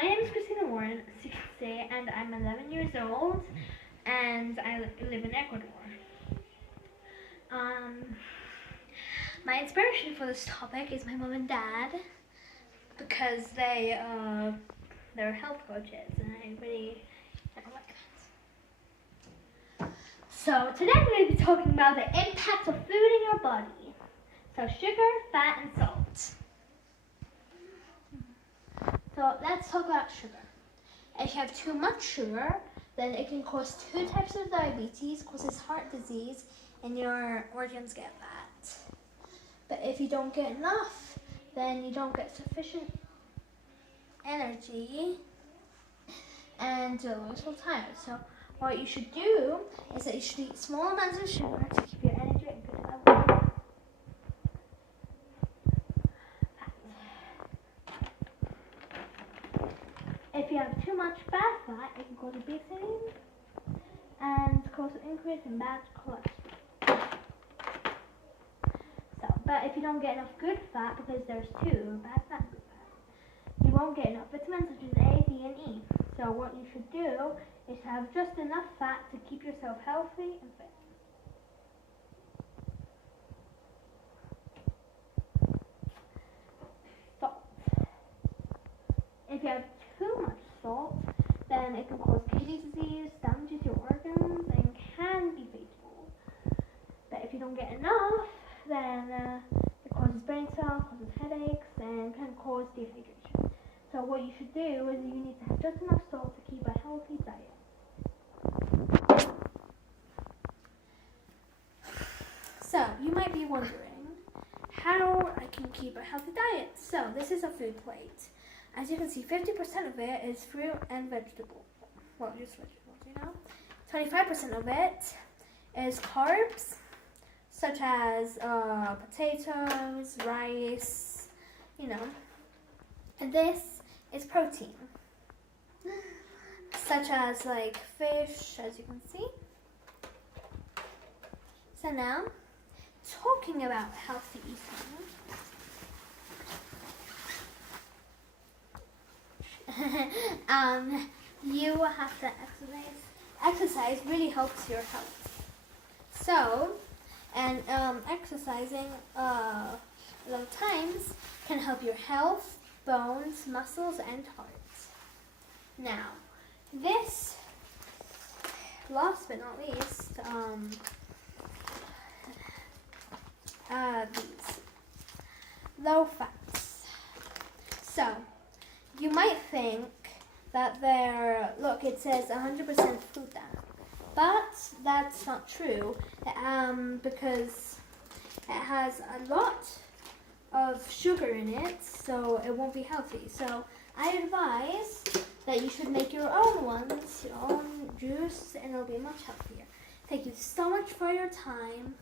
My name is Cristina Explains, and I'm 11 years old, and I live in Ecuador. My inspiration for this topic is my mom and dad, because they're health coaches, and I really like that. So today I'm going to be talking about the impact of food in your body. So sugar, fat, and salt. So let's talk about sugar. If you have too much sugar, then it can cause two types of diabetes, causes heart disease, and your organs get fat. But if you don't get enough, then you don't get sufficient energy and you're also tired. So what you should do is that you should eat small amounts of sugar to keep your energy at good level. If you have too much bad fat, it can cause obesity and cause an increase in bad cholesterol. But if you don't get enough good fat, because there's two, bad fat and good fat, you won't get enough vitamins such as A, D, and E. So what you should do is to have just enough fat to keep yourself healthy and fit. Salt. If you have too much salt, then it can cause kidney disease, damages your organs, and can be fatal. But if you don't get enough, then it causes brain cells, causes headaches, and can cause dehydration. So what you should do is you need to have just enough salt to keep a healthy diet. So you might be wondering how I can keep a healthy diet. So this is a food plate. As you can see, 50% of it is fruit and vegetable. Well, just vegetables, 25% of it is carbs, such as potatoes, rice, And this is protein, such as like fish, as you can see. So now, talking about healthy eating. You have to exercise. Exercise really helps your health. So, exercising a lot of times can help your health, bones, muscles, and heart. Now, this, last but not least, these low fats. So, you might think that it says 100% fruta, but that's not true, because it has a lot of sugar in it, so it won't be healthy. So I advise that you should make your own ones, your own juice, and it'll be much healthier. Thank you so much for your time.